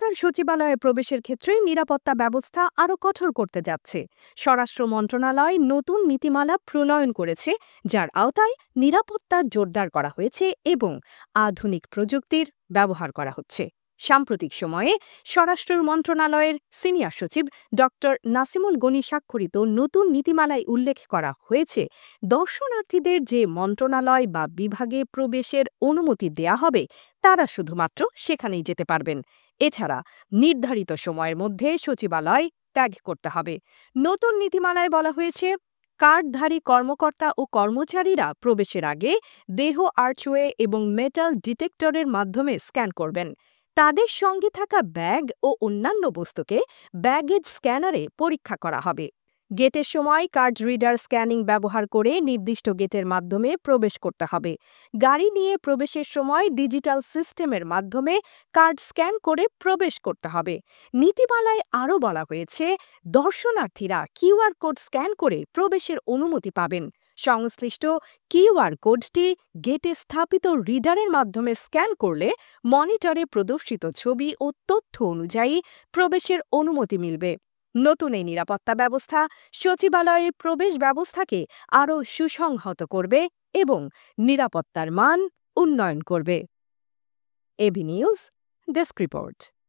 সরকার সচিবালয়ে প্রবেশের ক্ষেত্রে নিরাপত্তা ব্যবস্থা আরও কঠোর করতে যাচ্ছে। স্বরাষ্ট্র মন্ত্রণালয় নতুন নীতিমালা প্রণয়ন করেছে, যার আওতায় নিরাপত্তা জোরদার করা হয়েছে এবং আধুনিক প্রযুক্তির ব্যবহার করা হচ্ছে। সাম্প্রতিক সময়ে স্বরাষ্ট্র মন্ত্রণালয়ের সিনিয়র সচিব ডক্টর নাসিমুল গনি স্বাক্ষরিত নতুন নীতিমালায় উল্লেখ করা হয়েছে, দর্শনার্থীদের যে মন্ত্রণালয় বা বিভাগে প্রবেশের অনুমতি দেয়া হবে তারা শুধুমাত্র সেখানেই যেতে পারবেন। এছাড়া নির্ধারিত সময়ের মধ্যে সচিবালয় ত্যাগ করতে হবে। নতুন নীতিমালায় বলা হয়েছে, কার্ডধারী কর্মকর্তা ও কর্মচারীরা প্রবেশের আগে দেহ আর্চওয়ে এবং মেটাল ডিটেক্টরের মাধ্যমে স্ক্যান করবেন। তাদের সঙ্গে থাকা ব্যাগ ও অন্যান্য বস্তুকে ব্যাগেজ স্ক্যানারে পরীক্ষা করা হবে। গেটের সময় কার্ড রিডার স্ক্যানিং ব্যবহার করে নির্দিষ্ট গেটের মাধ্যমে প্রবেশ করতে হবে। গাড়ি নিয়ে প্রবেশের সময় ডিজিটাল সিস্টেমের মাধ্যমে কার্ড স্ক্যান করে প্রবেশ করতে হবে। নীতিমালায় আরও বলা হয়েছে, দর্শনার্থীরা কিউআর কোড স্ক্যান করে প্রবেশের অনুমতি পাবেন। সংশ্লিষ্ট কিউআর কোডটি গেটে স্থাপিত রিডারের মাধ্যমে স্ক্যান করলে মনিটরে প্রদর্শিত ছবি ও তথ্য অনুযায়ী প্রবেশের অনুমতি মিলবে। নতুন এই নিরাপত্তা ব্যবস্থা সচিবালয়ে প্রবেশ ব্যবস্থাকে আরও সুসংহত করবে এবং নিরাপত্তার মান উন্নয়ন করবে। AB news desk report.